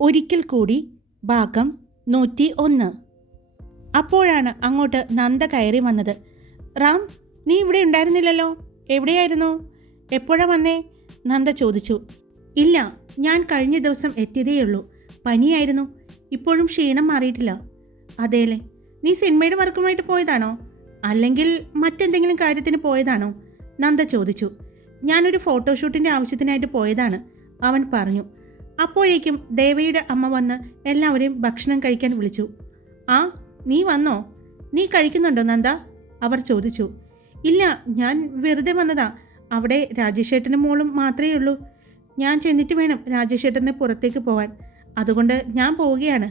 ഒരിക്കൽ കൂടി ഭാഗം നൂറ്റി ഒന്ന്. അപ്പോഴാണ് അങ്ങോട്ട് നന്ദ കയറി വന്നത്. റാം നീ ഇവിടെ ഉണ്ടായിരുന്നില്ലല്ലോ? എവിടെയായിരുന്നു? എപ്പോഴാ വന്നേ? നന്ദ ചോദിച്ചു. ഇല്ല ഞാൻ കഴിഞ്ഞ ദിവസം എത്തിയതേയുള്ളൂ പനിയായിരുന്നു. ഇപ്പോഴും ക്ഷീണം മാറിയിട്ടില്ല. അതേലെ. നീ സിനിമയുടെ വർക്കുമായിട്ട് പോയതാണോ? അല്ലെങ്കിൽ മറ്റെന്തെങ്കിലും കാര്യത്തിന് പോയതാണോ? നന്ദ ചോദിച്ചു. ഞാനൊരു ഫോട്ടോഷൂട്ടിന്റെ ആവശ്യത്തിനായിട്ട് പോയതാണ് അവൻ പറഞ്ഞു. അപ്പോഴേക്കും ദേവയുടെ അമ്മ വന്ന് എല്ലാവരെയും ഭക്ഷണം കഴിക്കാൻ വിളിച്ചു. ആ നീ വന്നോ? നീ കഴിക്കുന്നുണ്ടോ നന്ദ? അവർ ചോദിച്ചു. ഇല്ല ഞാൻ വെറുതെ വന്നതാ. അവിടെ രാജേഷേട്ടനും മോളും മാത്രമേ ഉള്ളൂ. ഞാൻ ചെന്നിട്ട് വേണം രാജേഷേട്ടനെ പുറത്തേക്ക് പോവാൻ അതുകൊണ്ട് ഞാൻ പോവുകയാണ്.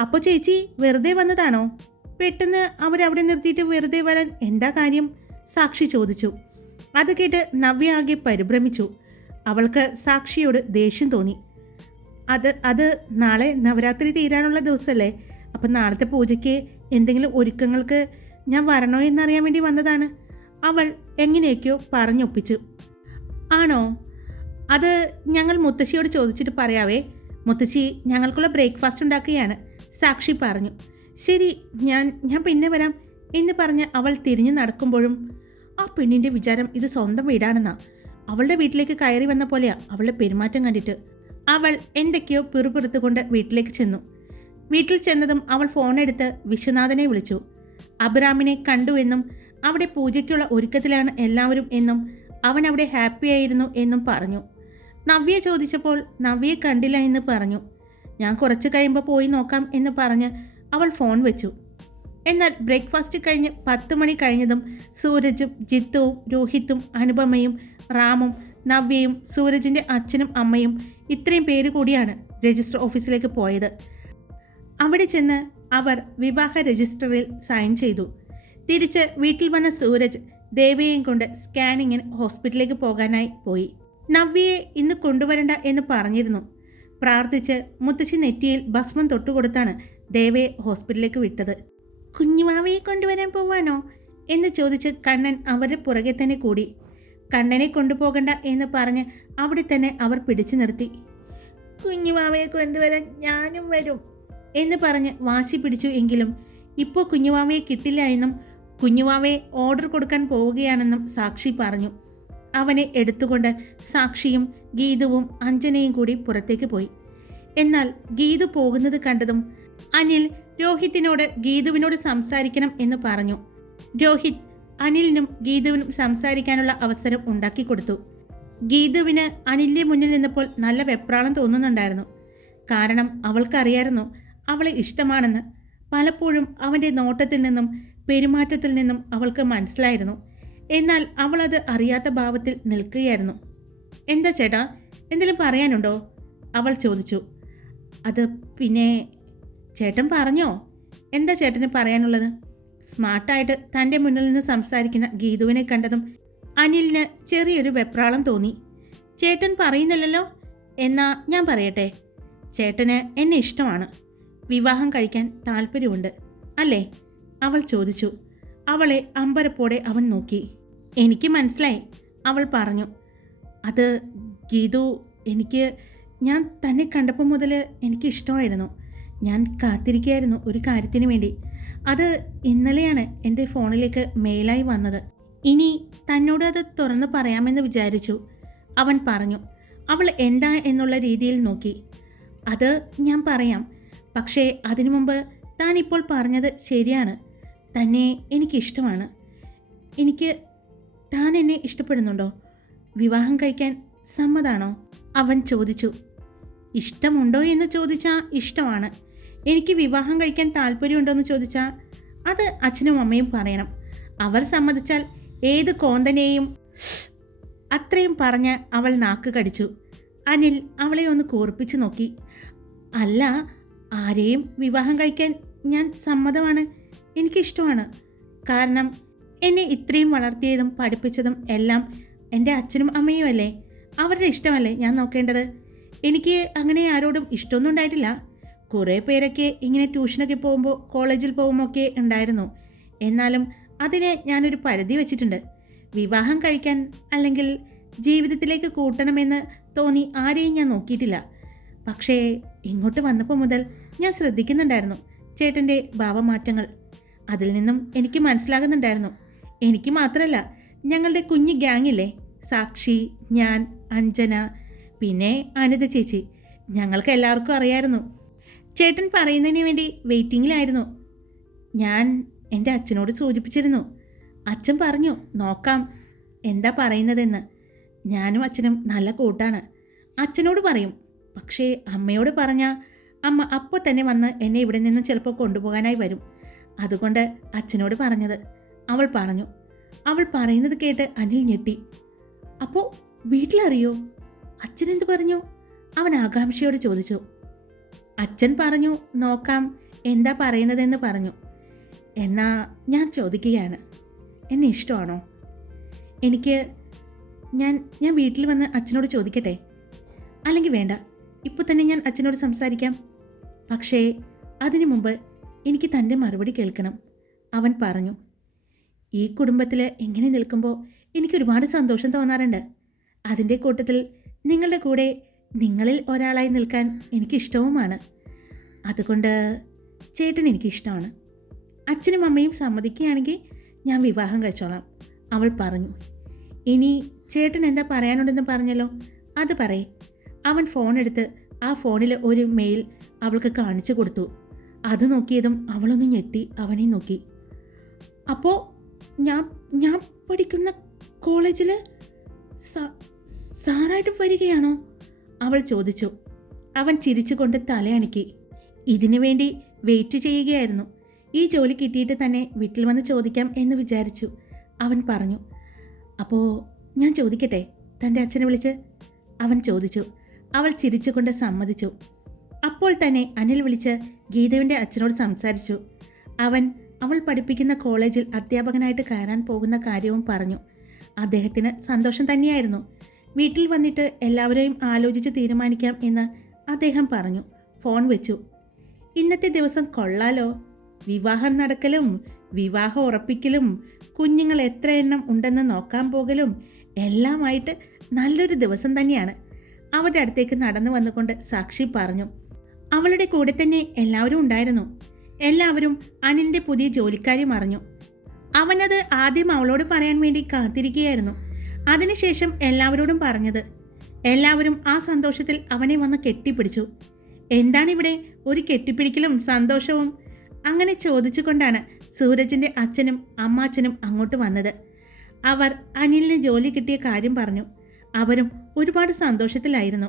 അപ്പോൾ ചേച്ചി വെറുതെ വന്നതാണോ? പെട്ടെന്ന് അവരവിടെ നിർത്തിയിട്ട് വെറുതെ വരാൻ എന്താ കാര്യം? സാക്ഷി ചോദിച്ചു. അത് കേട്ട് നവ്യ ആകെ പരിഭ്രമിച്ചു. അവൾക്ക് സാക്ഷിയോട് ദേഷ്യം തോന്നി. അത് അത് നാളെ നവരാത്രി തീരാനുള്ള ദിവസമല്ലേ അപ്പം നാളത്തെ പൂജയ്ക്ക് എന്തെങ്കിലും ഒരുക്കങ്ങൾക്ക് ഞാൻ വരണോ എന്നറിയാൻ വേണ്ടി വന്നതാണ്. അവൾ എങ്ങനെയൊക്കെയോ പറഞ്ഞൊപ്പിച്ചു. ആണോ? അത് ഞങ്ങൾ മുത്തശ്ശിയോട് ചോദിച്ചിട്ട് പറയാവേ. മുത്തശ്ശി ഞങ്ങൾക്കുള്ള ബ്രേക്ക്ഫാസ്റ്റ് ഉണ്ടാക്കുകയാണ്. സാക്ഷി പറഞ്ഞു. ശരി ഞാൻ ഞാൻ പിന്നെ വരാം എന്ന് പറഞ്ഞ് അവൾ തിരിഞ്ഞു നടക്കുമ്പോഴും ആ പെണ്ണിന്റെ വിചാരം ഇത് സ്വന്തം വീടാണെന്നാ. അവളുടെ വീട്ടിലേക്ക് കയറി വന്ന പോലെയാ അവളുടെ പെരുമാറ്റം കണ്ടിട്ട്. അവൾ എന്തൊക്കെയോ പിറുപിറുത്തുകൊണ്ട് വീട്ടിലേക്ക് ചെന്നു. വീട്ടിൽ ചെന്നതും അവൾ ഫോണെടുത്ത് വിശ്വനാഥനെ വിളിച്ചു. അബ്രാമിനെ കണ്ടു എന്നും അവിടെ പൂജയ്ക്കുള്ള ഒരുക്കത്തിലാണ് എല്ലാവരും എന്നും അവൻ അവിടെ ഹാപ്പി ആയിരുന്നു എന്നും പറഞ്ഞു. നവ്യ ചോദിച്ചപ്പോൾ നവ്യയെ കണ്ടില്ല എന്ന് പറഞ്ഞു. ഞാൻ കുറച്ച് കഴിയുമ്പോൾ പോയി നോക്കാം എന്ന് പറഞ്ഞ് അവൾ ഫോൺ വെച്ചു. എന്നാൽ ബ്രേക്ക്ഫാസ്റ്റ് കഴിഞ്ഞ് പത്ത് മണി കഴിഞ്ഞതും സൂരജും ജിത്തുവും രോഹിത്തും അനുപമയും റാമും നവ്യയും സൂരജിന്റെ അച്ഛനും അമ്മയും ഇത്രയും പേര് കൂടിയാണ് രജിസ്റ്റർ ഓഫീസിലേക്ക് പോയത്. അവിടെ ചെന്ന് അവർ വിവാഹ രജിസ്റ്ററിൽ സൈൻ ചെയ്തു. തിരിച്ച് വീട്ടിൽ വന്ന സൂരജ് ദേവിയെയും കൊണ്ട് സ്കാനിങ്ങിന് ഹോസ്പിറ്റലിലേക്ക് പോകാനായി പോയി. നവ്യയെ ഇന്ന് കൊണ്ടുവരണ്ട എന്ന് പറഞ്ഞിരുന്നു. പ്രാർത്ഥിച്ച് മുത്തശ്ശി നെറ്റിയിൽ ഭസ്മം തൊട്ടുകൊടുത്താണ് ദേവയെ ഹോസ്പിറ്റലിലേക്ക് വിട്ടത്. കുഞ്ഞുമാവയെ കൊണ്ടുവരാൻ പോവാണോ? എന്ന് ചോദിച്ച് കണ്ണൻ അവരുടെ പുറകെ തന്നെ കൂടി കണ്ണനെ കൊണ്ടുപോകണ്ട എന്ന് പറഞ്ഞ് അവിടെ തന്നെ അവർ പിടിച്ചു നിർത്തി. കുഞ്ഞുമാവയെ കൊണ്ടുവരാൻ ഞാനും വരും എന്ന് പറഞ്ഞ് വാശി പിടിച്ചു എങ്കിലും ഇപ്പോൾ കുഞ്ഞുമാവയെ കിട്ടില്ല എന്നും കുഞ്ഞുമാവയെ ഓർഡർ കൊടുക്കാൻ പോവുകയാണെന്നും സാക്ഷി പറഞ്ഞു. അവനെ എടുത്തുകൊണ്ട് സാക്ഷിയും ഗീതുവും അഞ്ജനയും കൂടി പുറത്തേക്ക് പോയി. എന്നാൽ ഗീതു പോകുന്നത് കണ്ടതും അനിൽ രോഹിത്തിനോട് ഗീതുവിനോട് സംസാരിക്കണം എന്ന് പറഞ്ഞു. രോഹിത് അനിലിനും ഗീതുവിനും സംസാരിക്കാനുള്ള അവസരം ഉണ്ടാക്കി കൊടുത്തു. ഗീതുവിന് അനിലിന്റെ മുന്നിൽ നിന്നപ്പോൾ നല്ല വെപ്രാളം തോന്നുന്നുണ്ടായിരുന്നു. കാരണം അവൾക്കറിയായിരുന്നു അവളെ ഇഷ്ടമാണെന്ന്. പലപ്പോഴും അവന്റെ നോട്ടത്തിൽ നിന്നും പെരുമാറ്റത്തിൽ നിന്നും അവൾക്ക് മനസ്സിലായിരുന്നു. എന്നാൽ അവൾ അത് അറിയാത്ത ഭാവത്തിൽ നിൽക്കുകയായിരുന്നു. എന്താ ചേട്ടാ എന്തെങ്കിലും പറയാനുണ്ടോ? അവൾ ചോദിച്ചു. അത് പിന്നെ ചേട്ടൻ പറഞ്ഞോ? എന്താ ചേട്ടന് പറയാനുള്ളത്? സ്മാർട്ടായിട്ട് തന്റെ മുന്നിൽ നിന്ന് സംസാരിക്കുന്ന ഗീതുവിനെ കണ്ടതും അനിലിന് ചെറിയൊരു വെപ്രാളം തോന്നി. ചേട്ടൻ പറയുന്നില്ലല്ലോ? എന്നാ ഞാൻ പറയട്ടെ. ചേട്ടന് എന്നെ ഇഷ്ടമാണ്. വിവാഹം കഴിക്കാൻ താല്പര്യമുണ്ട്. അല്ലേ? അവൾ ചോദിച്ചു. അവളെ അമ്പരപ്പോടെ അവൻ നോക്കി. എനിക്ക് മനസ്സിലായി. അവൾ പറഞ്ഞു. അത് ഗീതു എനിക്ക് ഞാൻ തന്നെ കണ്ടപ്പോൾ മുതൽ എനിക്ക് ഇഷ്ടമായിരുന്നു. ഞാൻ കാത്തിരിക്കുകയായിരുന്നു ഒരു കാര്യത്തിന് വേണ്ടി. അത് ഇന്നലെയാണ് എന്റെ ഫോണിലേക്ക് മെയിലായി വന്നത്. ഇനി തന്നോട് അത് തുറന്ന് പറയാമെന്ന് വിചാരിച്ചു. അവൻ പറഞ്ഞു അവൾ എന്താ എന്നുള്ള രീതിയിൽ നോക്കി. അത് ഞാൻ പറയാം. പക്ഷേ അതിനു മുമ്പ് താൻ ഇപ്പോൾ പറഞ്ഞത് ശരിയാണ്. തന്നെ എനിക്കിഷ്ടമാണ്. എനിക്ക് താൻ എന്നെ ഇഷ്ടപ്പെടുന്നുണ്ടോ? വിവാഹം കഴിക്കാൻ സമ്മതാണോ? അവൻ ചോദിച്ചു ഇഷ്ടമുണ്ടോ? എന്ന് ചോദിച്ചാൽ ഇഷ്ടമാണ്. എനിക്ക് വിവാഹം കഴിക്കാൻ താല്പര്യമുണ്ടോയെന്ന് ചോദിച്ചാൽ അത് അച്ഛനും അമ്മയും പറയണം. അവർ സമ്മതിച്ചാൽ ഏത് കോന്തനെയും അത്രയും പറഞ്ഞ് അവൾ നാക്ക് കടിച്ചു. അനിൽ അവളെ ഒന്ന് കൂർപ്പിച്ചു നോക്കി. അല്ല ആരെയും വിവാഹം കഴിക്കാൻ ഞാൻ സമ്മതമാണ് എനിക്കിഷ്ടമാണ്. കാരണം എന്നെ ഇത്രയും വളർത്തിയതും പഠിപ്പിച്ചതും എല്ലാം എന്റെ അച്ഛനും അമ്മയും അല്ലേ അവരുടെ ഇഷ്ടമല്ലേ ഞാൻ നോക്കേണ്ടത്? എനിക്ക് അങ്ങനെ ആരോടും ഇഷ്ടമൊന്നും ഉണ്ടായിട്ടില്ല. കുറേ പേരൊക്കെ ഇങ്ങനെ ട്യൂഷനൊക്കെ പോകുമ്പോൾ കോളേജിൽ പോകുമ്പോൾ ഒക്കെ ഉണ്ടായിരുന്നു. എന്നാലും അതിന് ഞാനൊരു പരിധി വെച്ചിട്ടുണ്ട്. വിവാഹം കഴിക്കാൻ അല്ലെങ്കിൽ ജീവിതത്തിലേക്ക് കൂട്ടണമെന്ന് തോന്നി ആരെയും ഞാൻ നോക്കിയിട്ടില്ല. പക്ഷേ ഇങ്ങോട്ട് വന്നപ്പോൾ മുതൽ ഞാൻ ശ്രദ്ധിക്കുന്നുണ്ടായിരുന്നു ചേട്ടന്റെ ഭാവമാറ്റങ്ങൾ. അതിൽ നിന്നും എനിക്ക് മനസ്സിലാകുന്നുണ്ടായിരുന്നു. എനിക്ക് മാത്രമല്ല ഞങ്ങളുടെ കുഞ്ഞു ഗ്യാങ്ങില്ലേ? സാക്ഷി ഞാൻ അഞ്ജന പിന്നെ അനിത ചേച്ചി. ഞങ്ങൾക്ക് എല്ലാവർക്കും അറിയായിരുന്നു. ചേട്ടൻ പറയുന്നതിന് വേണ്ടി വെയിറ്റിങ്ങിലായിരുന്നു. ഞാൻ എന്റെ അച്ഛനോട് സൂചിപ്പിച്ചിരുന്നു. അച്ഛൻ പറഞ്ഞു നോക്കാം എന്താ പറയുന്നതെന്ന്. ഞാനും അച്ഛനും നല്ല കൂട്ടാണ്. അച്ഛനോട് പറയും പക്ഷേ അമ്മയോട് പറഞ്ഞാൽ അമ്മ അപ്പോൾ തന്നെ വന്ന് എന്നെ ഇവിടെ നിന്ന് ചിലപ്പോൾ കൊണ്ടുപോകാനായി വരും. അതുകൊണ്ട് അച്ഛനോട് പറഞ്ഞത്. അവൾ പറഞ്ഞു. അവൾ പറയുന്നത് കേട്ട് അനിൽ ഞെട്ടി. അപ്പോൾ വീട്ടിലറിയോ? അച്ഛനെന്ത് പറഞ്ഞു? അവൻ ആകാംക്ഷയോട് ചോദിച്ചു. അച്ഛൻ പറഞ്ഞു നോക്കാം എന്താ പറയുന്നതെന്ന് പറഞ്ഞു. എന്നാ ഞാൻ ചോദിക്കുകയാണ്. എന്നെ ഇഷ്ടമാണോ? എനിക്ക് ഞാൻ ഞാൻ വീട്ടിൽ വന്ന് അച്ഛനോട് ചോദിക്കട്ടെ? അല്ലെങ്കിൽ വേണ്ട ഇപ്പോൾ തന്നെ ഞാൻ അച്ഛനോട് സംസാരിക്കാം. പക്ഷേ അതിനു മുമ്പ് എനിക്ക് തന്റെ മറുപടി കേൾക്കണം അവൻ പറഞ്ഞു. ഈ കുടുംബത്തിൽ എങ്ങനെ നിൽക്കുമ്പോൾ എനിക്ക് ഒരുപാട് സന്തോഷം തോന്നാറുണ്ട്. അതിന്റെ കൂട്ടത്തിൽ നിങ്ങളുടെ കൂടെ നിങ്ങളിൽ ഒരാളായി നിൽക്കാൻ എനിക്കിഷ്ടവുമാണ്. അതുകൊണ്ട് ചേട്ടൻ എനിക്കിഷ്ടമാണ്. അച്ഛനും അമ്മയും സമ്മതിക്കുകയാണെങ്കിൽ ഞാൻ വിവാഹം കഴിച്ചോളാം. അവൾ പറഞ്ഞു. ഇനി ചേട്ടൻ എന്താ പറയാനുണ്ടെന്ന് പറഞ്ഞല്ലോ? അത് പറയേ. അവൻ ഫോണെടുത്ത് ആ ഫോണിൽ ഒരു മെയിൽ അവൾക്ക് കാണിച്ചു കൊടുത്തു. അത് നോക്കിയതും അവളൊന്ന് ഞെട്ടി അവനെ നോക്കി. അപ്പോൾ ഞാൻ ഞാൻ പഠിക്കുന്ന കോളേജിൽ സാറായിട്ട് വരികയാണോ? അവൾ ചോദിച്ചു. അവൻ ചിരിച്ചുകൊണ്ട് തലയണക്കി. ഇതിനു വേണ്ടി വെയിറ്റ് ചെയ്യുകയായിരുന്നു. ഈ ജോലി കിട്ടിയിട്ട് തന്നെ വീട്ടിൽ വന്ന് ചോദിക്കാം എന്ന് വിചാരിച്ചു. അവൻ പറഞ്ഞു അപ്പോൾ ഞാൻ ചോദിക്കട്ടെ? തന്റെ അച്ഛനെ വിളിച്ച്. അവൻ ചോദിച്ചു. അവൾ ചിരിച്ചുകൊണ്ട് സമ്മതിച്ചു. അപ്പോൾ തന്നെ അനിൽ വിളിച്ച് ഗീതവിന്റെ അച്ഛനോട് സംസാരിച്ചു. അവൻ അവൾ പഠിപ്പിക്കുന്ന കോളേജിൽ അധ്യാപകനായിട്ട് കയറാൻ പോകുന്ന കാര്യവും പറഞ്ഞു. അദ്ദേഹത്തിന് സന്തോഷം തന്നെയായിരുന്നു. വീട്ടിൽ വന്നിട്ട് എല്ലാവരെയും ആലോചിച്ച് തീരുമാനിക്കാം എന്ന് അദ്ദേഹം പറഞ്ഞു. ഫോൺ വെച്ചു. ഇന്നത്തെ ദിവസം കൊള്ളാലോ. വിവാഹം നടക്കലും വിവാഹം ഉറപ്പിക്കലും കുഞ്ഞുങ്ങൾ എത്ര എണ്ണം ഉണ്ടെന്ന് നോക്കാൻ പോകലും എല്ലാമായിട്ട് നല്ലൊരു ദിവസം തന്നെയാണ്. അവരുടെ അടുത്തേക്ക് നടന്നു വന്നുകൊണ്ട് സാക്ഷി പറഞ്ഞു. അവളുടെ കൂടെ തന്നെ എല്ലാവരും ഉണ്ടായിരുന്നു. എല്ലാവരും അനിലിന്റെ പുതിയ ജോലിക്കാരെ മറിഞ്ഞു. അവനത് ആദ്യം അവളോട് പറയാൻ വേണ്ടി കാത്തിരിക്കുകയായിരുന്നു. അതിനുശേഷം എല്ലാവരോടും പറഞ്ഞത്. എല്ലാവരും ആ സന്തോഷത്തിൽ അവനെ വന്ന് കെട്ടിപ്പിടിച്ചു. എന്താണിവിടെ? ഒരു കെട്ടിപ്പിടിക്കലും സന്തോഷവും? അങ്ങനെ ചോദിച്ചുകൊണ്ടാണ് സൂരജിന്റെ അച്ഛനും അമ്മാച്ചനും അങ്ങോട്ട് വന്നത്. അവർ അനിലിന് ജോലി കിട്ടിയ കാര്യം പറഞ്ഞു. അവരും ഒരുപാട് സന്തോഷത്തിലായിരുന്നു.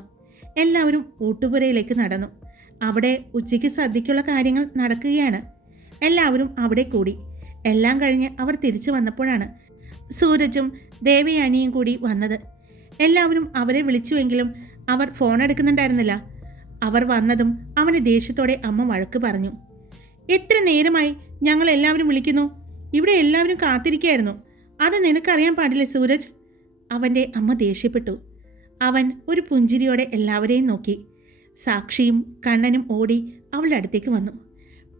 എല്ലാവരും ഊട്ടുപുരയിലേക്ക് നടന്നു. അവിടെ ഉച്ചയ്ക്ക് സദ്യക്കുള്ള കാര്യങ്ങൾ നടക്കുകയാണ്. എല്ലാവരും അവിടെ കൂടി. എല്ലാം കഴിഞ്ഞ് അവർ തിരിച്ചു വന്നപ്പോഴാണ് സൂരജും ദേവയാനിയും കൂടി വന്നത്. എല്ലാവരും അവരെ വിളിച്ചുവെങ്കിലും അവർ ഫോൺ എടുക്കുന്നുണ്ടായിരുന്നില്ല അവർ വന്നതും അവന് ദേഷ്യത്തോടെ അമ്മ വഴക്ക് പറഞ്ഞു. എത്ര നേരമായി ഞങ്ങൾ എല്ലാവരും വിളിക്കുന്നു. ഇവിടെ എല്ലാവരും കാത്തിരിക്കുകയായിരുന്നു. അത് നിനക്കറിയാൻ പാടില്ല സൂരജ്? അവന്റെ അമ്മ ദേഷ്യപ്പെട്ടു. അവൻ ഒരു പുഞ്ചിരിയോടെ എല്ലാവരെയും നോക്കി. സാക്ഷിയും കണ്ണനും ഓടി അവളുടെ അടുത്തേക്ക് വന്നു.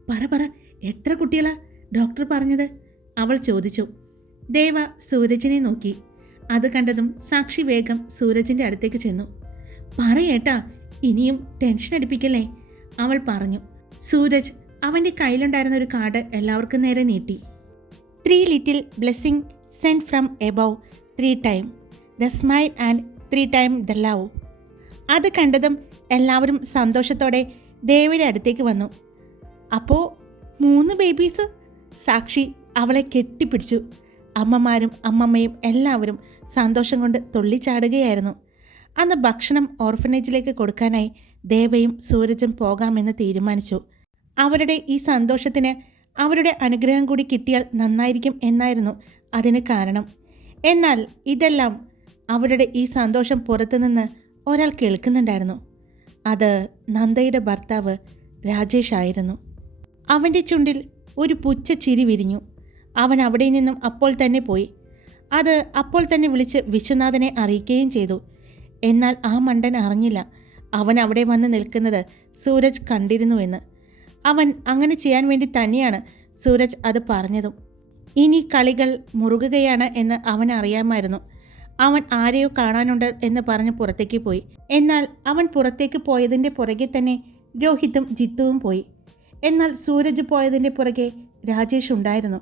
പറ പറ എത്ര കുട്ടികളാ? ഡോക്ടർ പറഞ്ഞത്? അവൾ ചോദിച്ചു. ദേവ സൂരജിനെ നോക്കി. അത് കണ്ടതും സാക്ഷി വേഗം സൂരജിന്റെ അടുത്തേക്ക് ചെന്നു. പറയേട്ടാ ഇനിയും ടെൻഷൻ അടിപ്പിക്കല്ലേ? അവൾ പറഞ്ഞു. സൂരജ് അവന്റെ കയ്യിലുണ്ടായിരുന്ന ഒരു കാർഡ് എല്ലാവർക്കും നേരെ നീട്ടി. Three little blessing send from above three time. The smile and three time the love. അത് കണ്ടതും എല്ലാവരും സന്തോഷത്തോടെ ദേവിയുടെ അടുത്തേക്ക് വന്നു. അപ്പോൾ മൂന്ന് ബേബീസ്? സാക്ഷി അവളെ കെട്ടിപ്പിടിച്ചു. അമ്മമാരും അമ്മമ്മയും എല്ലാവരും സന്തോഷം കൊണ്ട് തുള്ളിച്ചാടുകയായിരുന്നു. അന്ന് ഭക്ഷണം ഓർഫനേജിലേക്ക് കൊടുക്കാനായി ദേവയും സൂരജും പോകാമെന്ന് തീരുമാനിച്ചു. അവരുടെ ഈ സന്തോഷത്തിന് അവരുടെ അനുഗ്രഹം കൂടി കിട്ടിയാൽ നന്നായിരിക്കും എന്നായിരുന്നു അതിന് കാരണം. എന്നാൽ ഇതെല്ലാം അവരുടെ ഈ സന്തോഷം പുറത്തുനിന്ന് ഒരാൾ കേൾക്കുന്നുണ്ടായിരുന്നു. അത് നന്ദയുടെ ഭർത്താവ് രാജേഷ് ആയിരുന്നു. അവന്റെ ചുണ്ടിൽ ഒരു പുച്ച ചിരി വിരിഞ്ഞു. അവൻ അവിടെ നിന്നും അപ്പോൾ തന്നെ പോയി. അത് അപ്പോൾ തന്നെ വിളിച്ച് വിശ്വനാഥനെ അറിയിക്കുകയും ചെയ്തു. എന്നാൽ ആ മണ്ടൻ അറിഞ്ഞില്ല അവൻ അവിടെ വന്ന് നിൽക്കുന്നത് സൂരജ് കണ്ടിരുന്നുവെന്ന്. അവൻ അങ്ങനെ ചെയ്യാൻ വേണ്ടി തന്നെയാണ് സൂരജ് അത് പറഞ്ഞതും. ഇനി കളികൾ മുറുകുകയാണ് എന്ന് അവൻ അറിയാമായിരുന്നു. അവൻ ആരെയോ കാണാനുണ്ട് എന്ന് പറഞ്ഞ് പുറത്തേക്ക് പോയി. എന്നാൽ അവൻ പുറത്തേക്ക് പോയതിന്റെ പുറകെ തന്നെ രോഹിതും ജിത്തുവും പോയി. എന്നാൽ സൂരജ് പോയതിന്റെ പുറകെ രാജേഷ് ഉണ്ടായിരുന്നു.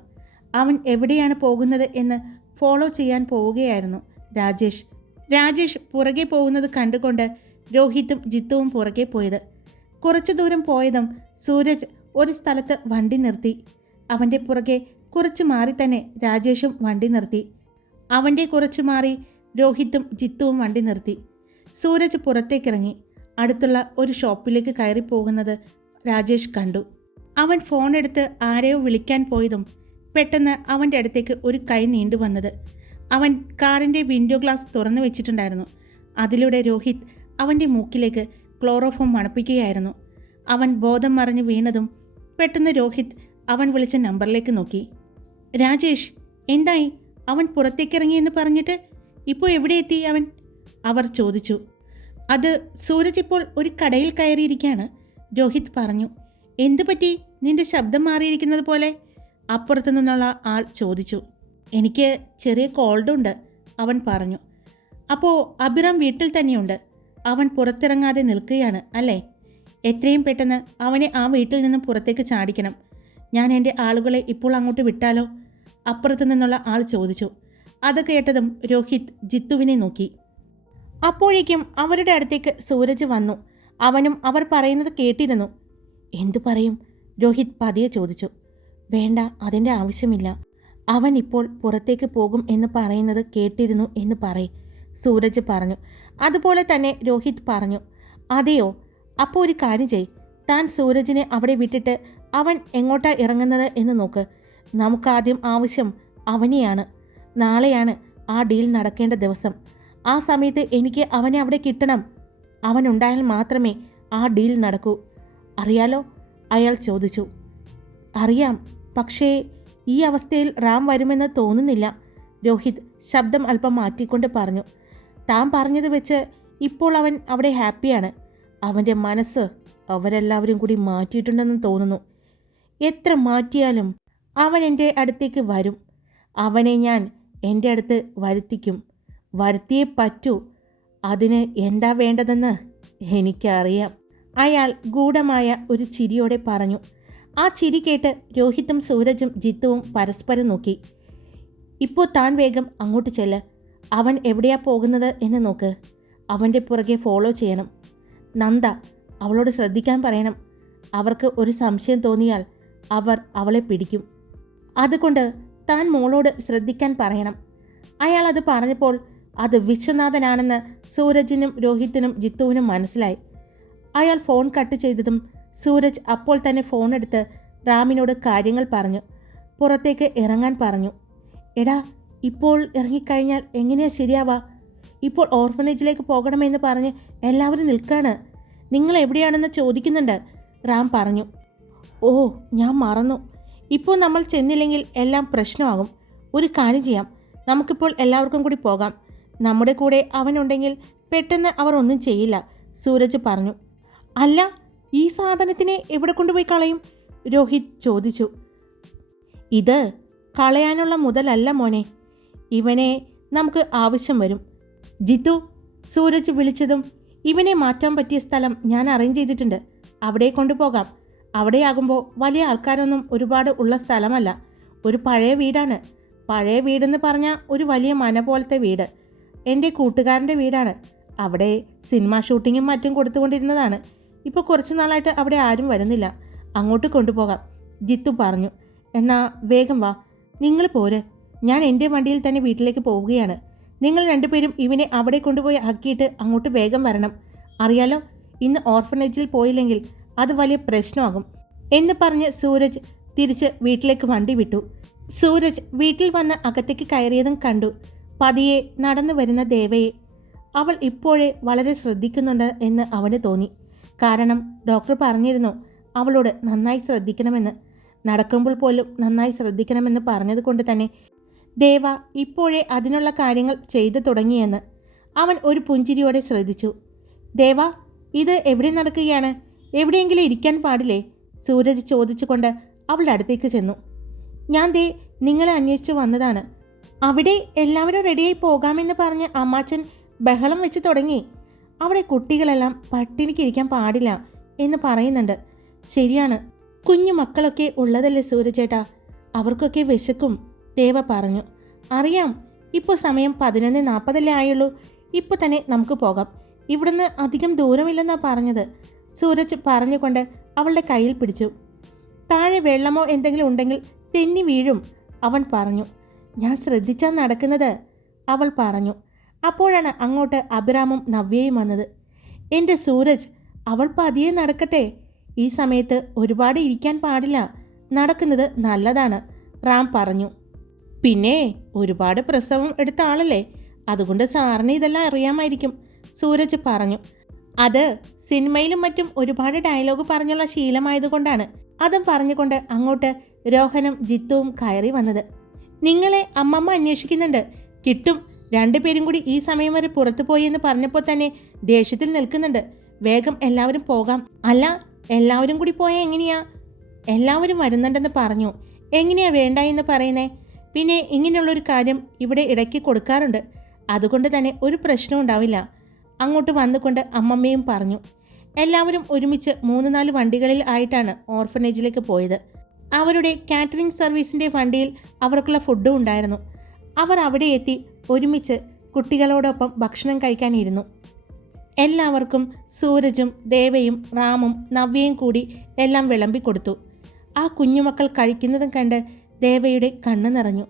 അവൻ എവിടെയാണ് പോകുന്നത് എന്ന് ഫോളോ ചെയ്യാൻ പോവുകയായിരുന്നു രാജേഷ്. രാജേഷ് പുറകെ പോകുന്നത് കണ്ടുകൊണ്ട് രോഹിത്തും ജിത്തുവും പുറകെ പോയത്. കുറച്ചു ദൂരം പോയതും സൂരജ് ഒരു സ്ഥലത്ത് വണ്ടി നിർത്തി. അവന്റെ പുറകെ കുറച്ച് മാറി തന്നെ രാജേഷും വണ്ടി നിർത്തി. അവന്റെ കുറച്ച് മാറി രോഹിത്തും ജിത്തുവും വണ്ടി നിർത്തി. സൂരജ് പുറത്തേക്കിറങ്ങി. അടുത്തുള്ള ഒരു ഷോപ്പിലേക്ക് കയറി പോകുന്നത് രാജേഷ് കണ്ടു. അവൻ ഫോണെടുത്ത് ആരെയോ വിളിക്കാൻ പോയതും പെട്ടെന്ന് അവന്റെ അടുത്തേക്ക് ഒരു കൈ നീണ്ടു വന്നത്. അവൻ കാറിന്റെ വിൻഡോ ഗ്ലാസ് തുറന്നു വെച്ചിട്ടുണ്ടായിരുന്നു. അതിലൂടെ രോഹിത് അവന്റെ മൂക്കിലേക്ക് ക്ലോറോഫോം മണപ്പിക്കുകയായിരുന്നു. അവൻ ബോധം മറിഞ്ഞ് വീണതും പെട്ടെന്ന് രോഹിത് അവൻ വിളിച്ച നമ്പറിലേക്ക് നോക്കി. രാജേഷ് എന്തായി? അവൻ പുറത്തേക്കിറങ്ങിയെന്ന് പറഞ്ഞിട്ട് ഇപ്പോൾ എവിടെ എത്തി അവൻ? അവർ ചോദിച്ചു. അത് സൂരജ് ഇപ്പോൾ ഒരു കടയിൽ കയറിയിരിക്കുകയാണ് രോഹിത് പറഞ്ഞു. എന്തു പറ്റി നിന്റെ ശബ്ദം മാറിയിരിക്കുന്നത് പോലെ? അപ്പുറത്തു നിന്നുള്ള ആൾ ചോദിച്ചു എനിക്ക് ചെറിയ കോൾഡ് ഉണ്ട് അവൻ പറഞ്ഞു. അപ്പോൾ അഭിറാം വീട്ടിൽ തന്നെയുണ്ട്. അവൻ പുറത്തിറങ്ങാതെ നിൽക്കുകയാണ് അല്ലേ? എത്രയും പെട്ടെന്ന് അവനെ ആ വീട്ടിൽ നിന്നും പുറത്തേക്ക് ചാടിക്കണം. ഞാൻ എന്റെ ആളുകളെ ഇപ്പോൾ അങ്ങോട്ട് വിട്ടാലോ? അപ്പുറത്തു നിന്നുള്ള ആൾ ചോദിച്ചു. അത് കേട്ടതും രോഹിത് ജിത്തുവിനെ നോക്കി. അപ്പോഴേക്കും അവരുടെ അടുത്തേക്ക് സൂരജ് വന്നു. അവനും അവർ പറയുന്നത് കേട്ടിരുന്നു. എന്തു പറയും? രോഹിത് പതിയെ ചോദിച്ചു. വേണ്ട അതിന്റെ ആവശ്യമില്ല. അവൻ ഇപ്പോൾ പുറത്തേക്ക് പോകും എന്ന് പറയുന്നത് കേട്ടിരുന്നു എന്ന് പറയും സൂരജ് പറഞ്ഞു. അതുപോലെ തന്നെ രോഹിത് പറഞ്ഞു. അതെയോ അപ്പോൾ ഒരു കാര്യം ചെയ് താൻ സൂരജിനെ അവിടെ വിട്ടിട്ട് അവൻ എങ്ങോട്ടാ ഇറങ്ങുന്നത് എന്ന് നോക്ക്. നമുക്കാദ്യം ആവശ്യം അവനെയാണ്. നാളെയാണ് ആ ഡീൽ നടക്കേണ്ട ദിവസം. ആ സമയത്ത് എനിക്ക് അവനെ അവിടെ കിട്ടണം. അവൻ ഉണ്ടായാൽ മാത്രമേ ആ ഡീൽ നടക്കൂ. അറിയാലോ? അയാൾ ചോദിച്ചു. അറിയാം പക്ഷേ ഈ അവസ്ഥയിൽ റാം വരുമെന്ന് തോന്നുന്നില്ല. രോഹിത് ശബ്ദം അല്പം മാറ്റിക്കൊണ്ട് പറഞ്ഞു. താൻ പറഞ്ഞത് വെച്ച് ഇപ്പോൾ അവൻ അവിടെ ഹാപ്പിയാണ്. അവന്റെ മനസ്സ് അവരെല്ലാവരും കൂടി മാറ്റിയിട്ടുണ്ടെന്ന് തോന്നുന്നു. എത്ര മാറ്റിയാലും അവൻ എന്റെ അടുത്തേക്ക് വരും. അവനെ ഞാൻ എന്റെ അടുത്ത് വരുത്തിക്കും. വരുത്തിയേ പറ്റൂ. അതിന് എന്താ വേണ്ടതെന്ന് എനിക്കറിയാം. അയാൾ ഗൂഢമായ ഒരു ചിരിയോടെ പറഞ്ഞു. ആ ചിരി കേട്ട് രോഹിത്തും സൂരജും ജിത്തുവും പരസ്പരം നോക്കി. ഇപ്പോൾ താൻ വേഗം അങ്ങോട്ട് ചെല്ല്. അവൻ എവിടെയാ പോകുന്നത് എന്ന് നോക്ക്. അവന്റെ പുറകെ ഫോളോ ചെയ്യണം. നന്ദ അവളോട് ശ്രദ്ധിക്കാൻ പറയണം. അവർക്ക് ഒരു സംശയം തോന്നിയാൽ അവർ അവളെ പിടിക്കും. അതുകൊണ്ട് താൻ മോളോട് ശ്രദ്ധിക്കാൻ പറയണം. അയാൾ അത് പറഞ്ഞപ്പോൾ അത് വിശ്വനാഥനാണെന്ന് സൂരജിനും രോഹിത്തിനും ജിത്തുവിനും മനസ്സിലായി. അയാൾ ഫോൺ കട്ട് ചെയ്തതും സൂരജ് അപ്പോൾ തന്നെ ഫോൺ എടുത്ത് റാമിനോട് കാര്യങ്ങൾ പറഞ്ഞു. പുറത്തേക്ക് ഇറങ്ങാൻ പറഞ്ഞു. എടാ ഇപ്പോൾ ഇറങ്ങിക്കഴിഞ്ഞാൽ എങ്ങനെയാ ശരിയാവാ? ഇപ്പോൾ ഓർഫനേജിലേക്ക് പോകണമെന്ന് പറഞ്ഞ് എല്ലാവരും നിൽക്കാണ്. നിങ്ങൾ എവിടെയാണെന്ന് ചോദിക്കുന്നുണ്ട് റാം പറഞ്ഞു. ഓ ഞാൻ മറന്നു. ഇപ്പോൾ നമ്മൾ ചെന്നില്ലെങ്കിൽ എല്ലാം പ്രശ്നമാകും. ഒരു കാര്യം ചെയ്യാം. നമുക്കിപ്പോൾ എല്ലാവർക്കും കൂടി പോകാം. നമ്മുടെ കൂടെ അവനുണ്ടെങ്കിൽ പെട്ടെന്ന് അവർ ഒന്നും ചെയ്യില്ല സൂരജ് പറഞ്ഞു. അല്ല ഈ സാധനത്തിനെ എവിടെ കൊണ്ടുപോയി കളയും? രോഹിത് ചോദിച്ചു. ഇത് കളയാനുള്ള മുതലല്ല മോനെ. ഇവനെ നമുക്ക് ആവശ്യം വരും. ജിത്തു സൂരജ് വിളിച്ചതും ഇവനെ മാറ്റാൻ പറ്റിയ സ്ഥലം ഞാൻ അറേഞ്ച് ചെയ്തിട്ടുണ്ട്. അവിടെ കൊണ്ടുപോകാം. അവിടെയാകുമ്പോൾ വലിയ ആൾക്കാരൊന്നും ഒരുപാട് ഉള്ള സ്ഥലമല്ല. ഒരു പഴയ വീടാണ്. പഴയ വീടെന്ന് പറഞ്ഞാൽ ഒരു വലിയ മന പോലത്തെ വീട്. എന്റെ കൂട്ടുകാരന്റെ വീടാണ്. അവിടെ സിനിമ ഷൂട്ടിങ്ങും മറ്റും കൊടുത്തുകൊണ്ടിരുന്നതാണ്. ഇപ്പോൾ കുറച്ച് നാളായിട്ട് അവിടെ ആരും വരുന്നില്ല. അങ്ങോട്ട് കൊണ്ടുപോകാം. ജിത്തു പറഞ്ഞു. എന്നാ വേഗം വാ. നിങ്ങൾ പോര്. ഞാൻ എന്റെ വണ്ടിയിൽ തന്നെ വീട്ടിലേക്ക് പോവുകയാണ്. നിങ്ങൾ രണ്ടുപേരും ഇവനെ അവിടെ കൊണ്ടുപോയി ആക്കിയിട്ട് അങ്ങോട്ട് വേഗം വരണം. അറിയാലോ ഇന്ന് ഓർഫനേജിൽ പോയില്ലെങ്കിൽ അത് വലിയ പ്രശ്നമാകും. എന്ന് പറഞ്ഞ് സൂരജ് തിരിച്ച് വീട്ടിലേക്ക് വണ്ടി വിട്ടു. സൂരജ് വീട്ടിൽ വന്ന് അകത്തേക്ക് കയറിയതും കണ്ടു. പതിയെ നടന്നു വരുന്ന ദേവയെ. അവൾ ഇപ്പോഴേ വളരെ ശ്രദ്ധിക്കുന്നുണ്ട് എന്ന് അവന് തോന്നി. കാരണം ഡോക്ടർ പറഞ്ഞിരുന്നു അവളോട് നന്നായി ശ്രദ്ധിക്കണമെന്ന്. നടക്കുമ്പോൾ പോലും നന്നായി ശ്രദ്ധിക്കണമെന്ന് പറഞ്ഞതുകൊണ്ട് തന്നെ ദേവ ഇപ്പോഴേ അതിനുള്ള കാര്യങ്ങൾ ചെയ്തു തുടങ്ങിയെന്ന് അവൻ ഒരു പുഞ്ചിരിയോടെ ശ്രദ്ധിച്ചു. ദേവ ഇത് എവിടെ നടക്കുകയാണ്? എവിടെയെങ്കിലും ഇരിക്കാൻ പാടില്ലേ? സൂരജ് ചോദിച്ചുകൊണ്ട് അവളുടെ അടുത്തേക്ക് ചെന്നു. ഞാൻ ദേ നിങ്ങളെ അന്വേഷിച്ചു വന്നതാണ്. അവിടെ എല്ലാവരും റെഡിയായി പോകാമെന്ന് പറഞ്ഞ് അമ്മാച്ചൻ ബഹളം വെച്ച് തുടങ്ങി. അവിടെ കുട്ടികളെല്ലാം പട്ടിണിക്കിരിക്കാൻ പാടില്ല എന്ന് പറയുന്നുണ്ട്. ശരിയാണ്. കുഞ്ഞു മക്കളൊക്കെ ഉള്ളതല്ലേ സൂരജേട്ടാ? അവർക്കൊക്കെ വിശക്കും ദേവ പറഞ്ഞു. അറിയാം. ഇപ്പോൾ സമയം പതിനൊന്ന് നാൽപ്പതല്ലേ ആയുള്ളൂ. ഇപ്പോൾ തന്നെ നമുക്ക് പോകാം. ഇവിടുന്ന് അധികം ദൂരമില്ലെന്നാ പറഞ്ഞത്. സൂരജ് പറഞ്ഞുകൊണ്ട് അവളുടെ കയ്യിൽ പിടിച്ചു. താഴെ വെള്ളമോ എന്തെങ്കിലും ഉണ്ടെങ്കിൽ തെന്നി വീഴും അവൻ പറഞ്ഞു. ഞാൻ ശ്രദ്ധിച്ചാൽ നടക്കുന്നത് അവൾ പറഞ്ഞു. അപ്പോഴാണ് അങ്ങോട്ട് അഭിരാമും നവ്യയും വന്നത്. എന്റെ സൂരജ് അവൾ പതിയെ നടക്കട്ടെ. ഈ സമയത്ത് ഒരുപാട് ഇരിക്കാൻ പാടില്ല. നടക്കുന്നത് നല്ലതാണ് റാം പറഞ്ഞു. പിന്നെ ഒരുപാട് പ്രസവം എടുത്ത ആളല്ലേ. അതുകൊണ്ട് സാറിന് ഇതെല്ലാം അറിയാമായിരിക്കും സൂരജ് പറഞ്ഞു. അത് സിനിമയിലും മറ്റും ഒരുപാട് ഡയലോഗ് പറഞ്ഞുള്ള ശീലമായതുകൊണ്ടാണ് അതും പറഞ്ഞുകൊണ്ട് അങ്ങോട്ട് രോഹനും ജിത്തുവും കയറി വന്നത്. നിങ്ങളെ അമ്മമ്മ അന്വേഷിക്കുന്നുണ്ട്. കിട്ടും. രണ്ടുപേരും കൂടി ഈ സമയം വരെ പുറത്തു പോയി എന്ന് പറഞ്ഞപ്പോൾ തന്നെ ദേഷ്യത്തിൽ നിൽക്കുന്നുണ്ട്. വേഗം എല്ലാവരും പോകാം. അല്ല എല്ലാവരും കൂടി പോയാൽ എങ്ങനെയാ? എല്ലാവരും വരുന്നുണ്ടെന്ന് പറഞ്ഞു. എങ്ങനെയാ വേണ്ട എന്ന് പറയുന്നേ? പിന്നെ ഇങ്ങനെയുള്ളൊരു കാര്യം ഇവിടെ ഇടയ്ക്ക് കൊടുക്കാറുണ്ട്. അതുകൊണ്ട് തന്നെ ഒരു പ്രശ്നവും ഉണ്ടാവില്ല. അങ്ങോട്ട് വന്നുകൊണ്ട് അമ്മമ്മയും പറഞ്ഞു. എല്ലാവരും ഒരുമിച്ച് മൂന്ന് നാല് വണ്ടികളിൽ ആയിട്ടാണ് ഓർഫനേജിലേക്ക് പോയത്. അവരുടെ കാറ്ററിംഗ് സർവീസിന്റെ വണ്ടിയിൽ അവർക്കുള്ള ഫുഡും ഉണ്ടായിരുന്നു. അവർ അവിടെ എത്തി ഒരുമിച്ച് കുട്ടികളോടൊപ്പം ഭക്ഷണം കഴിക്കാനിരുന്നു. എല്ലാവർക്കും സൂരജും ദേവയും റാമും നവ്യയും കൂടി എല്ലാം വിളമ്പിക്കൊടുത്തു ആ കുഞ്ഞുമക്കൾ കഴിക്കുന്നതും കണ്ട് ദേവയുടെ കണ്ണ് നിറഞ്ഞു.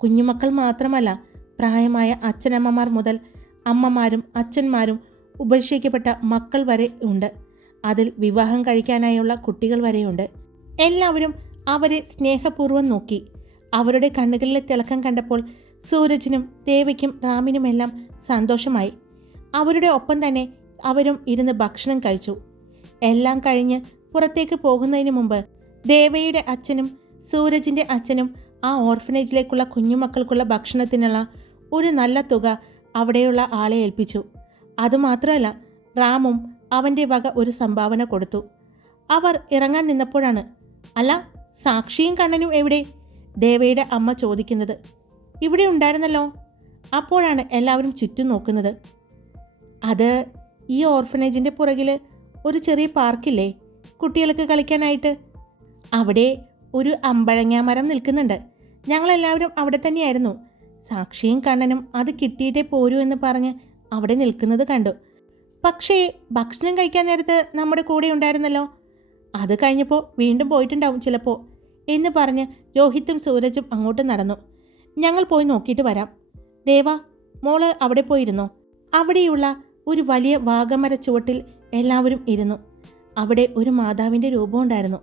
കുഞ്ഞുമക്കൾ മാത്രമല്ല പ്രായമായ അച്ഛനമ്മമാർ മുതൽ അമ്മമാരും അച്ഛന്മാരും ഉപേക്ഷിക്കപ്പെട്ട മക്കൾ വരെ ഉണ്ട്. അതിൽ വിവാഹം കഴിക്കാനായുള്ള കുട്ടികൾ വരെയുണ്ട്. എല്ലാവരും അവരെ സ്നേഹപൂർവം നോക്കി. അവരുടെ കണ്ണുകളിലെ തിളക്കം കണ്ടപ്പോൾ സൂരജിനും ദേവയ്ക്കും റാമിനുമെല്ലാം സന്തോഷമായി. അവരുടെ ഒപ്പം തന്നെ അവരും ഇരുന്ന് ഭക്ഷണം കഴിച്ചു. എല്ലാം കഴിഞ്ഞ് പുറത്തേക്ക് പോകുന്നതിന് മുമ്പ് ദേവയുടെ അച്ഛനും സൂരജിന്റെ അച്ഛനും ആ ഓർഫനേജിലേക്കുള്ള കുഞ്ഞുമക്കൾക്കുള്ള ഭക്ഷണത്തിനുള്ള ഒരു നല്ല തുക അവിടെയുള്ള ആളെ ഏൽപ്പിച്ചു. അതുമാത്രമല്ല റാമും അവന്റെ വക ഒരു സംഭാവന കൊടുത്തു. അവർ ഇറങ്ങാൻ നിന്നപ്പോഴാണ് അല്ല സാക്ഷിയും കണ്ണനും എവിടെ? ദേവയുടെ അമ്മ ചോദിക്കുന്നത്. ഇവിടെ ഉണ്ടായിരുന്നല്ലോ. അപ്പോഴാണ് എല്ലാവരും ചുറ്റും നോക്കുന്നത്. അത് ഈ ഓർഫനേജിന്റെ പുറകിൽ ഒരു ചെറിയ പാർക്കില്ലേ? കുട്ടികൾക്ക് കളിക്കാനായിട്ട്. അവിടെ ഒരു അമ്പഴങ്ങ മരം നിൽക്കുന്നുണ്ട്. ഞങ്ങളെല്ലാവരും അവിടെ തന്നെയായിരുന്നു. സാക്ഷിയും കണ്ണനും അത് കിട്ടിയിട്ടേ പോരൂ എന്ന് പറഞ്ഞ് അവിടെ നിൽക്കുന്നത് കണ്ടു. പക്ഷേ ഭക്ഷണം കഴിക്കാൻ നേരത്ത് നമ്മുടെ കൂടെ ഉണ്ടായിരുന്നല്ലോ. അത് കഴിഞ്ഞപ്പോൾ വീണ്ടും പോയിട്ടുണ്ടാവും ചിലപ്പോൾ എന്ന് പറഞ്ഞ് രോഹിത്തും സൂരജും അങ്ങോട്ട് നടന്നു. ഞങ്ങൾ പോയി നോക്കിയിട്ട് വരാം. ദേവ മോൾ അവിടെ പോയിരുന്നോ. അവിടെയുള്ള ഒരു വലിയ വാഗമര ചുവട്ടിൽ എല്ലാവരും ഇരുന്നു. അവിടെ ഒരു മാതാവിന്റെ രൂപമുണ്ടായിരുന്നു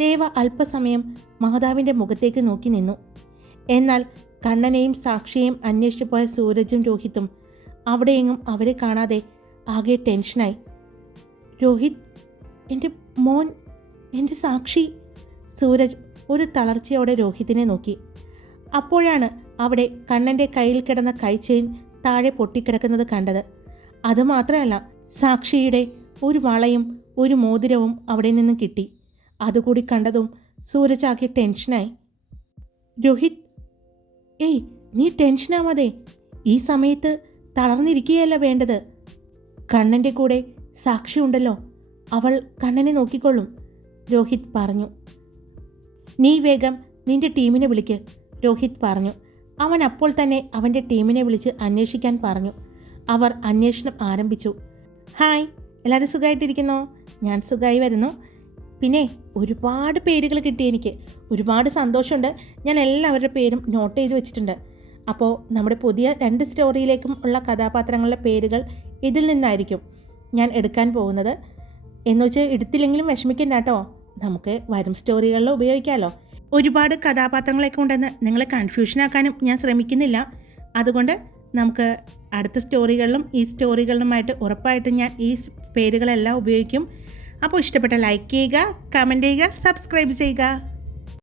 ദേവ അല്പസമയം മാതാവിന്റെ മുഖത്തേക്ക് നോക്കി നിന്നു. എന്നാൽ കണ്ണനെയും സാക്ഷിയെയും അന്വേഷിച്ചു പോയ സൂരജും രോഹിത്തും അവിടെയെങ്ങും അവരെ കാണാതെ ആകെ ടെൻഷനായി. രോഹിത് എന്റെ മോൻ എന്റെ സാക്ഷി സൂരജ് ഒരു തളർച്ചയോടെ രോഹിത്തിനെ നോക്കി. അപ്പോഴാണ് അവിടെ കണ്ണന്റെ കയ്യിൽ കിടന്ന കൈച്ചെയിൻ താഴെ പൊട്ടിക്കിടക്കുന്നത് കണ്ടത്. അതുമാത്രമല്ല സാക്ഷിയുടെ ഒരു വളയും ഒരു മോതിരവും അവിടെ നിന്നും കിട്ടി. അതുകൂടി കണ്ടതും സൂരജ് ആകെ ടെൻഷനായി. രോഹിത് ഏയ് നീ ടെൻഷനാവാതെ ഈ സമയത്ത് തളർന്നിരിക്കുകയല്ല വേണ്ടത്. കണ്ണന്റെ കൂടെ സാക്ഷി ഉണ്ടല്ലോ അവൾ കണ്ണനെ നോക്കിക്കൊള്ളും രോഹിത് പറഞ്ഞു. നീ വേഗം നിന്റെ ടീമിനെ വിളിക്ക്. രോഹിത് പറഞ്ഞു. അവൻ അപ്പോൾ തന്നെ അവന്റെ ടീമിനെ വിളിച്ച് അന്വേഷിക്കാൻ പറഞ്ഞു. അവർ അന്വേഷണം ആരംഭിച്ചു. ഹായ് എല്ലാവരും സുഖമായിട്ടിരിക്കുന്നോ? ഞാൻ സുഖമായി വരുന്നു. പിന്നെ ഒരുപാട് പേരുകൾ കിട്ടി എനിക്ക്. ഒരുപാട് സന്തോഷമുണ്ട്. ഞാൻ എല്ലാവരുടെ പേരും നോട്ട് ചെയ്ത് വെച്ചിട്ടുണ്ട്. അപ്പോൾ നമ്മുടെ പുതിയ രണ്ട് സ്റ്റോറിയിലേക്കും ഉള്ള കഥാപാത്രങ്ങളുടെ പേരുകൾ ഇതിൽ നിന്നായിരിക്കും ഞാൻ എടുക്കാൻ പോകുന്നത്. എന്നുവെച്ച് എടുത്തില്ലെങ്കിലും വിഷമിക്കണ്ട കേട്ടോ. നമുക്ക് വരും സ്റ്റോറികളിൽ ഉപയോഗിക്കാമല്ലോ ഒരുപാട് കഥാപാത്രങ്ങളൊക്കെ ഉണ്ടെന്ന് നിങ്ങളെ കൺഫ്യൂഷനാക്കാനും ഞാൻ ശ്രമിക്കുന്നില്ല. അതുകൊണ്ട് നമുക്ക് അടുത്ത സ്റ്റോറികളിലും ഈ സ്റ്റോറികളിലുമായിട്ട് ഉറപ്പായിട്ടും ഞാൻ ഈ പേരുകളെല്ലാം ഉപയോഗിക്കും. അപ്പോൾ ഇഷ്ടപ്പെട്ട ലൈക്ക് ചെയ്യുക കമന്റ് ചെയ്യുക സബ്സ്ക്രൈബ് ചെയ്യുക.